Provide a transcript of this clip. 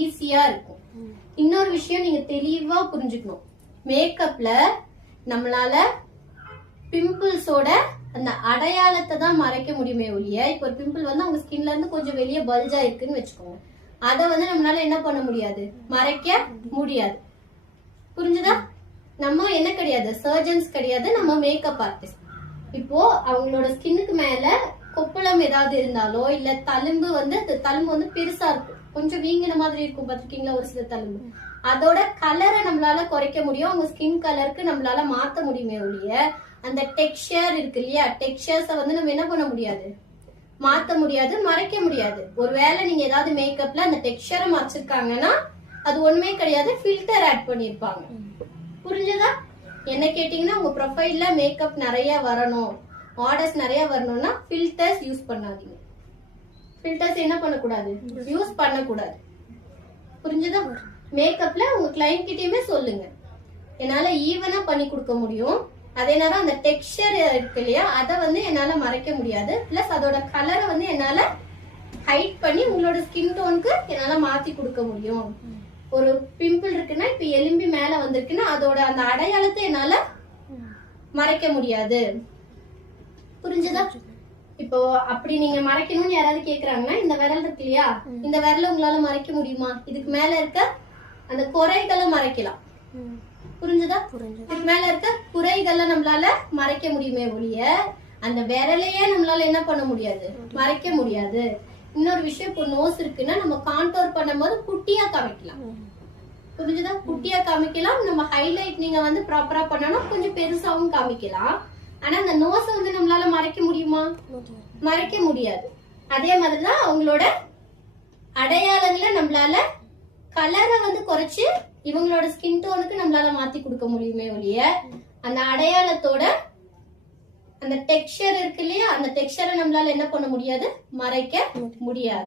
ஈஸியா இருக்கும். இன்னொரு விஷயம் நீங்க தெளிவா புரிஞ்சுக்கணும், மேக்கப்ல நம்மளால பிம்பிள்ஸோட அந்த அடையாளத்தை தான் மறைக்க முடியுமே ஒழிய, இப்ப ஒரு பிம்பிள் வந்து அவங்க ஸ்கின்ல இருந்து கொஞ்சம் வெளியே பல்ஜா இருக்குன்னு வச்சுக்கோங்க, அதை வந்து நம்மளால என்ன பண்ண முடியாது, மறைக்க முடியாது. புரிஞ்சுதா? நம்ம என்ன கிடையாது, சர்ஜன்ஸ் கிடையாது, நம்ம மேக்கப் ஆர்டிஸ்ட். இப்போ அவங்களோட ஸ்கின்னுக்கு மேல கொப்பளம் ஏதாவது இருந்தாலோ இல்ல தழும்பு வந்து பெருசா இருக்கும், கொஞ்சம் வீங்கின மாதிரி இருக்கும் பாத்திருக்கீங்களா ஒரு சில தழும்பு, அதோட கலரை நம்மளால குறைக்க முடியும், அவங்க ஸ்கின் கலருக்கு நம்மளால மாத்த முடியுமே ஒழிய அந்த டெக்ஸ்சர் இருக்கு இல்லையா, டெக்ஸ்சர்ஸ வந்து நம்ம என்ன பண்ண முடியாது, மாத்த முடியாது, மறைக்க முடியாது. ஒருவேளை நீங்க ஏதாவது மேக்கப்ல அந்த டெக்ஸ்சரை மறைச்சிருக்காங்கன்னா அது ஒண்ணுமே கிடையாது, ஃபில்டர் ஆட் பண்ணிருப்பாங்க. புரிஞ்சதா? என்ன கேட்டீங்கன்னா, உங்க ப்ரொஃபைல்ல மேக்கப் நிறைய வரணும், ஆர்டர்ஸ் நிறைய வரணும்னா ஃபில்டர்ஸ் யூஸ் பண்ணாதீங்க. ஃபில்டர்ஸ் என்ன பண்ணக்கூடாது, யூஸ் பண்ணக்கூடாது. புரிஞ்சதா? மேக்கப்ல உங்க கிளைண்ட் கிட்டயுமே சொல்லுங்க, என்னால ஈவனா பண்ணி கொடுக்க முடியும், அதே நேரம் அந்த டெக்ஸ்சர் இருக்கு இல்லையா அதை வந்து என்னால மறைக்க முடியாது, பிளஸ் அதோட கலரை வந்து என்னால ஹைட் பண்ணி உங்களோட ஸ்கின் டோனுக்கு என்னால மாத்தி கொடுக்க முடியும். ஒரு பிம்பிள் இருக்குன்னா இப்ப எலும்பி மேல வந்திருக்குன்னா அதோட அந்த அடையாளத்தை என்னால மறைக்க முடியாது. புரிஞ்சதா? இப்போ அப்படி நீங்க மறைக்கணும்னு யாராவது கேக்குறாங்கன்னா, இந்த விரல் இருக்கு இல்லையா, இந்த விரல உங்களால மறைக்க முடியுமா, இதுக்கு மேல இருக்க அந்த குறைகளை மறைக்கலாம். புரிஞ்சதா? இதுக்கு மேல இருக்க குறைகளை நம்மளால மறைக்க முடியுமே ஒழிய அந்த விரலையே நம்மளால என்ன பண்ண முடியாது, மறைக்க முடியாது. இன்னொரு விஷயம், இப்போ நோஸ் இருக்குன்னா நம்ம கான்டோர் பண்ணும்போது குட்டியா காமிக்கலாம். புரிஞ்சுதா? குட்டியா காமிக்கலாம். நம்ம ஹைலைட் நீங்க வந்து ப்ராப்பரா பண்ணணும், கொஞ்சம் பெருசாவும் காமிக்கலாம். ஆனா அந்த நோஸ வந்து நம்மளால மறைக்க முடியுமா, மறைக்க முடியாது. அதே மாதிரிதான் அவங்களோட அடையாளங்களை நம்மளால கலரை வந்து குறைச்சு இவங்களோட ஸ்கின் டோனுக்கு நம்மளால மாத்தி கொடுக்க முடியுமே ஒழிய அந்த அடையாளத்தோட அந்த டெக்ஸ்சர் இருக்கு இல்லையா, அந்த டெக்ஸ்சரை நம்மளால என்ன பண்ண முடியாது, மறைக்க முடியாது.